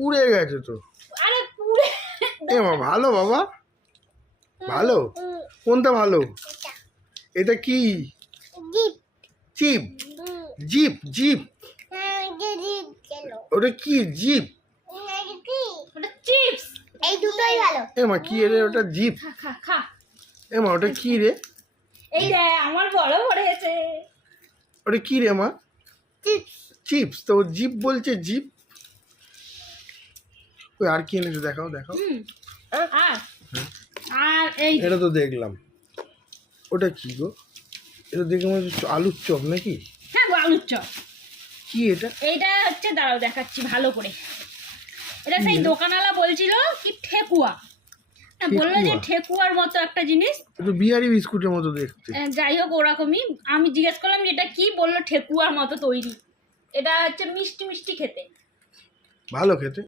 পুড়ে গেছে তো। আরে পুড়ে এ মা ভালো বাবা, ভালো। কোনটা ভালো? এটা কি? চিপ। জিপ জিপ। ওটা কি জিপ? ওটা চিপস। এই দুটোই ভালো। এ মা কি রে ওটা জিপ? খা খা খা। এ মা ওটা কি রে? এই রে আমার বড় পড়েছে। ওটা কি রে মা? চিপস তো জিপ বলছে, জিপ। ওই আর কি এনেছে দেখাও দেখাও। আর আর এই এটা তো দেখলাম। ওটা কি গো? এটা দেখে মনে হচ্ছে আলুর চপ নাকি? হ্যাঁ গো, আলুর চপ। কি এটা? এইটা হচ্ছে, দাঁড়াও দেখাচ্ছি ভালো করে। এটা সেই দোকানওয়ালা বলছিল কি ঠেকুয়া, বললো যে ঠেকুয়ার মতো একটা জিনিস। এটা বিহারি বিস্কুটের মতো দেখতে। যাই হোক ওরকমই। আমি জিজ্ঞেস করলাম যে এটা কি, বললো ঠেকুয়ার মতো তৈরি। এটা হচ্ছে মিষ্টি মিষ্টি খেতে। ভালো খেতে।